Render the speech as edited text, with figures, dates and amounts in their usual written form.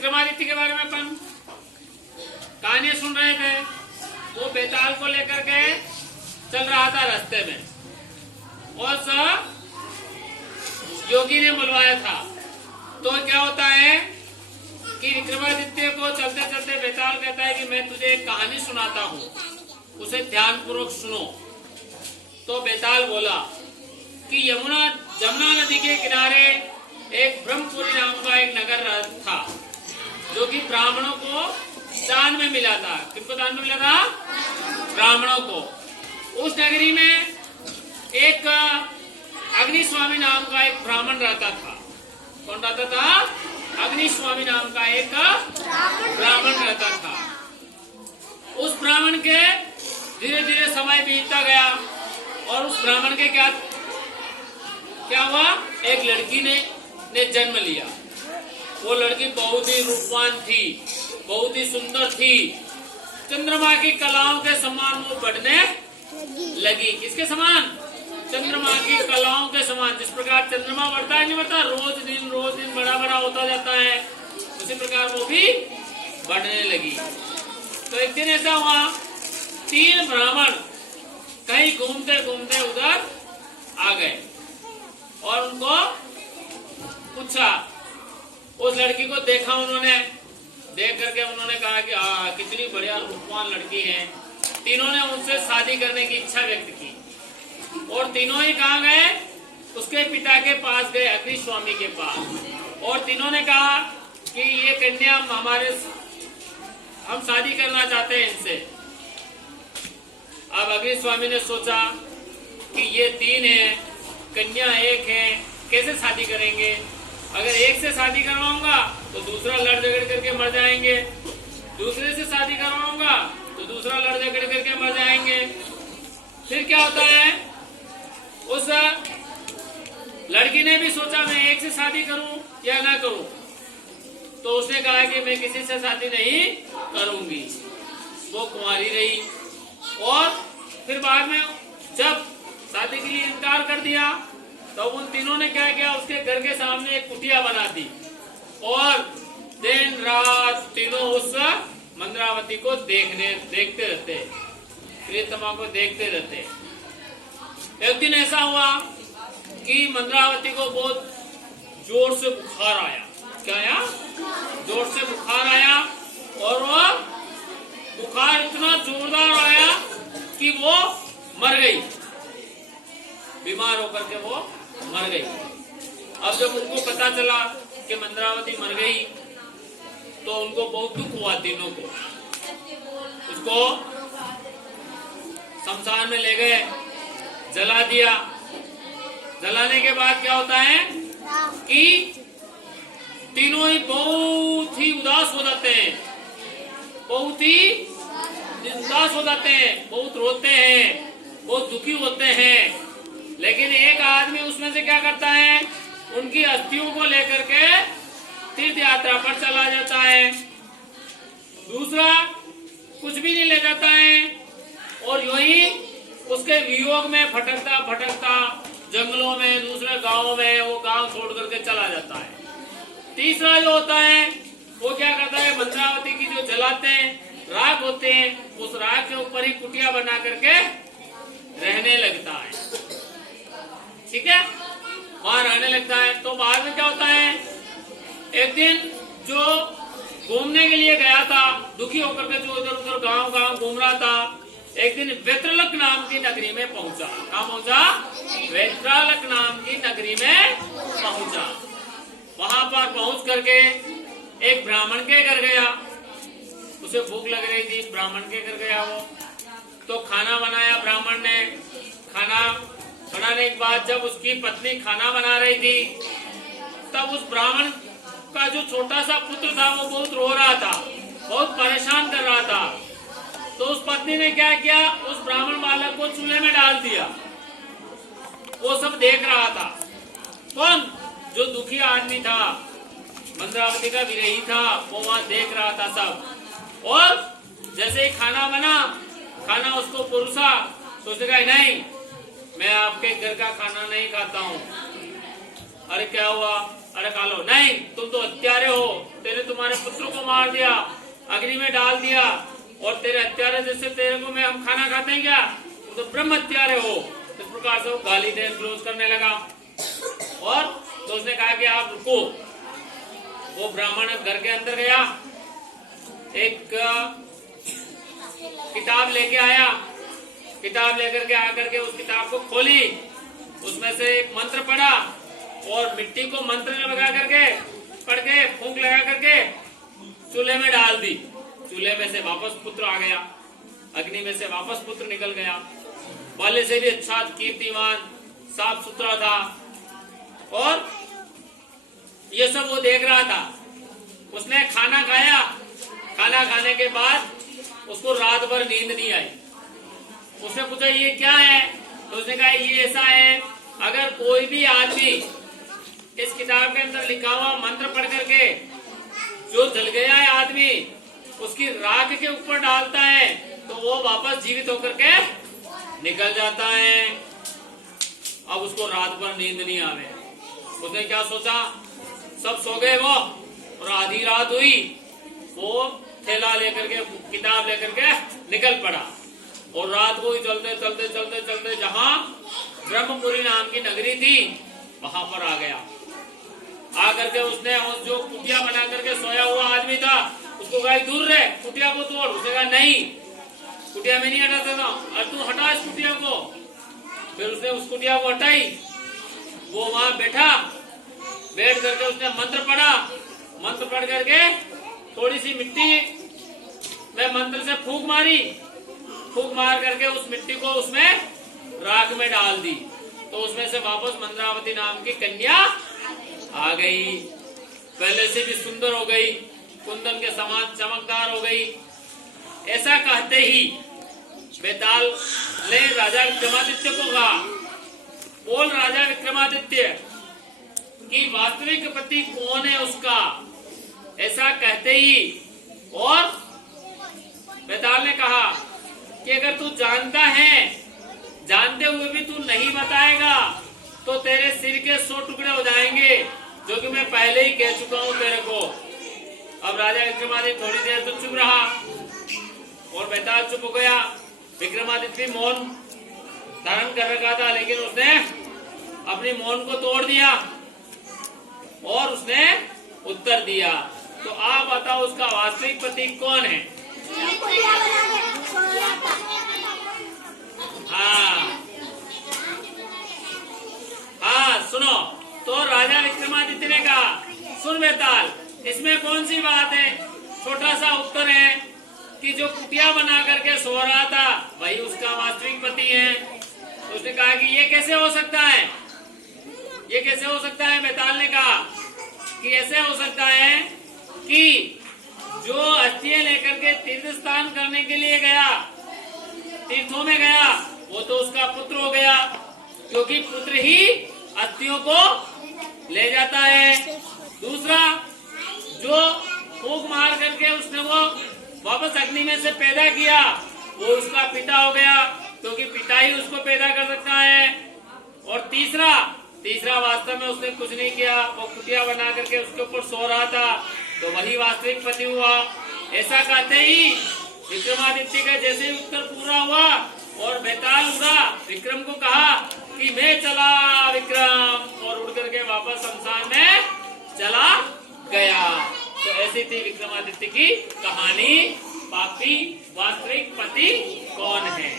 विक्रमादित्य के बारे में अपन कहानी सुन रहे थे। वो बेताल को लेकर के चल रहा था रास्ते में, और योगी ने बुलवाया था। तो क्या होता है कि विक्रमादित्य को चलते चलते बेताल कहता है कि मैं तुझे एक कहानी सुनाता हूँ, उसे ध्यान पूर्वक सुनो। तो बेताल बोला कि जमुना नदी के किनारे एक ब्रह्मपुरी नाम का एक नगर था, जो कि ब्राह्मणों को दान में मिला था। किसको दान में मिला था? ब्राह्मणों को। उस नगरी में एक अग्निस्वामी नाम का एक ब्राह्मण रहता था। कौन रहता था? अग्निस्वामी नाम का एक ब्राह्मण रहता था। उस ब्राह्मण के धीरे धीरे समय बीतता गया, और उस ब्राह्मण के क्या हुआ? एक लड़की ने जन्म लिया। वो लड़की बहुत ही रूपवान थी, बहुत ही सुंदर थी। चंद्रमा की कलाओं के समान वो बढ़ने लगी। किसके समान? चंद्रमा की कलाओं के समान। जिस प्रकार चंद्रमा बढ़ता है, नहीं बढ़ता, रोज दिन बड़ा बड़ा होता जाता है, उसी प्रकार वो भी बढ़ने लगी। तो एक दिन ऐसा हुआ, 3 ब्राह्मण कहीं घूमते घूमते उधर आ गए और उनको पूछा। उस लड़की को देखा उन्होंने, देख करके उन्होंने कहा कि कितनी बढ़िया रूपवान लड़की है। तीनों ने उनसे शादी करने की इच्छा व्यक्त की, और तीनों ही कहाँ गए? उसके पिता के पास गए, अग्निस्वामी के पास। और तीनों ने कहा कि ये कन्या हम शादी करना चाहते हैं इनसे। अब अग्निस्वामी ने सोचा कि ये 3 है, कन्या 1 है, कैसे शादी करेंगे? अगर एक से शादी करवाऊंगा तो दूसरा लड़ झगड़ करके मर जाएंगे, दूसरे से शादी करवाऊंगा तो दूसरा लड़ झगड़ करके मर जाएंगे। फिर क्या होता है? उस लड़की ने भी सोचा मैं एक से शादी करूं या ना करूं, तो उसने कहा कि मैं किसी से शादी नहीं करूंगी। वो कुंवारी रही, और फिर बाद में जब शादी के लिए इनकार कर दिया, तो उन तीनों ने क्या किया? उसके घर के सामने एक कुटिया बना दी, और दिन रात तीनों उस मंद्रावती को देखते रहते, प्रियतमा को देखते रहते। एक दिन ऐसा हुआ कि मंद्रावती को बहुत जोर से बुखार आया। क्या आया? जोर से बुखार आया, और वो बुखार इतना जोरदार आया कि वो मर गई। बीमार होकर के वो मर गई। अब जब उनको पता चला कि मंद्रावती मर गई, तो उनको बहुत दुख हुआ तीनों को। उसको शमशान में ले गए, जला दिया। जलाने के बाद क्या होता है कि तीनों ही बहुत ही उदास हो जाते हैं, बहुत ही उदास हो जाते हैं, बहुत रोते हैं, बहुत दुखी होते हैं। लेकिन एक आदमी उसमें से क्या करता है? उनकी अस्थियों को लेकर के तीर्थ यात्रा पर चला जाता है। दूसरा कुछ भी नहीं ले जाता है, और यूं ही उसके वियोग में भटकता भटकता जंगलों में, दूसरे गांवों में वो गांव छोड़ करके चला जाता है। तीसरा जो होता है वो क्या करता है? मंद्रावती की जो जलाते हैं राख होते हैं, उस राख के ऊपर ही कुटिया बना करके रहने लगता है। ठीक है, वहां रहने लगता है। तो बाद में क्या होता है? एक दिन जो घूमने के लिए गया था, दुखी होकर के जो इधर उधर गांव गांव घूम रहा था, एक दिन वेत्रलक नाम की नगरी में पहुंचा। कहाँ पहुंचा? वेत्रलक नाम की नगरी में पहुंचा। वहां पर पहुंच करके एक ब्राह्मण के घर गया। उसे भूख लग रही थी, ब्राह्मण के घर गया वो। तो खाना बनाया ब्राह्मण ने। खाना बनाने के बाद जब उसकी पत्नी खाना बना रही थी, तब उस ब्राह्मण का जो छोटा सा पुत्र था वो बहुत रो रहा था, बहुत परेशान कर रहा था। तो उस पत्नी ने क्या किया? उस ब्राह्मण बालक को चूल्हे में डाल दिया। वो सब देख रहा था। कौन? जो दुखी आदमी था, मंद्रावती का विरही था, वो वहां देख रहा था सब। और जैसे ही खाना बना, खाना उसको परोसा, तो उसने कहा नहीं, मैं आपके घर का खाना नहीं खाता हूँ। अरे क्या हुआ? अरे खा लो, नहीं तुम तो हत्यारे हो, तेरे तुम्हारे पुत्र को मार दिया, अग्नि में डाल दिया, और तेरे हत्यारे जैसे तेरे को में हम खाना खाते हैं क्या, तुम तो ब्रह्म हत्यारे हो। इस प्रकार से वो गाली देन क्लोज करने लगा। और तो उसने कहा कि आप रुको। वो ब्राह्मण घर के अंदर गया, एक किताब लेके आया, किताब लेकर के आकर के उस किताब को खोली, उसमें से एक मंत्र पढ़ा और मिट्टी को मंत्र लगा करके पढ़ के फूंक लगा करके चूल्हे में डाल दी। चूल्हे में से वापस पुत्र आ गया, अग्नि में से वापस पुत्र निकल गया, पहले से भी अच्छा कीर्तिमान साफ सुथरा था। और ये सब वो देख रहा था। उसने खाना खाया, खाना खाने के बाद उसको रात भर नींद नहीं आई। उसने पूछा ये क्या है, तो उसने कहा ये ऐसा है, अगर कोई भी आदमी इस किताब के अंदर लिखा हुआ मंत्र पढ़ करके जो जल गया है आदमी उसकी राख के ऊपर डालता है तो वो वापस जीवित होकर के निकल जाता है। अब उसको रात भर नींद नहीं आवे। उसने क्या सोचा, सब सो गए वो, और आधी रात हुई, वो थैला लेकर के किताब लेकर के निकल पड़ा, और रात को ही चलते चलते चलते चलते जहां ब्रह्मपुरी नाम की नगरी थी वहां पर आ गया। आकर के उसने उस जो कुटिया बना करके सोया हुआ आदमी था उसको कहा दूर रहे, कुटिया को तोड़। उसने कहा नहीं, कुटिया में नहीं हटा सकता, और तू हटा इस कुटिया को। फिर उसने उस कुटिया को हटाई, वो वहां बैठा, बैठ करके उसने मंत्र पढ़ा, मंत्र पढ़ करके थोड़ी सी मिट्टी में मंत्र से फूंक मारी, फूंक मार करके उस मिट्टी को उसमें राख में डाल दी, तो उसमें से वापस मंद्रावती नाम की कन्या आ गई। पहले से भी सुंदर हो गई, कुंदन के समान चमकदार हो गई। ऐसा कहते ही बेताल ने राजा विक्रमादित्य को कहा, बोल राजा विक्रमादित्य कि वास्तविक पति कौन है उसका। ऐसा कहते ही और बेताल ने कहा कि अगर तू जानता है, जानते हुए भी तू नहीं बताएगा तो तेरे सिर के 100 टुकड़े हो जाएंगे, जो कि मैं पहले ही कह चुका हूं तेरे को। अब राजा विक्रमादित्य थोड़ी देर तो चुप रहा और बेताल चुप हो गया। विक्रमादित्य भी मौन धारण कर रखा था, लेकिन उसने अपनी मौन को तोड़ दिया और उसने उत्तर दिया, तो आप बताओ उसका वास्तविक पति कौन है। हाँ सुनो। तो राजा विक्रमादित्य ने कहा, सुन बेताल, इसमें कौन सी बात है, छोटा सा उत्तर है कि जो कुटिया बना करके सो रहा था वही उसका वास्तविक पति है। तो उसने कहा कि ये कैसे हो सकता है, ये कैसे हो सकता है। बेताल ने कहा कि ऐसे हो सकता है कि जो अस्थियां लेकर के तीर्थ स्नान करने के लिए गया, तीर्थों में गया, वो तो उसका पुत्र हो गया, क्योंकि पुत्र ही अस्थियों को ले जाता है। दूसरा, जो फूंक मार करके उसने वो वापस अग्नि में से पैदा किया, वो उसका पिता हो गया, क्योंकि पिता ही उसको पैदा कर सकता है। और तीसरा वास्तव में उसने कुछ नहीं किया, वो कुटिया बना करके उसके ऊपर सो रहा था, तो वही वास्तविक पति हुआ। ऐसा कहते ही विक्रमादित्य का जैसे ही उत्तर पूरा हुआ और बेताल उड़ा, विक्रम को कहा कि मैं चला विक्रम, और उड़ करके वापस शमशान में चला गया। तो ऐसी थी विक्रमादित्य की कहानी। पापी वास्तविक पति कौन है।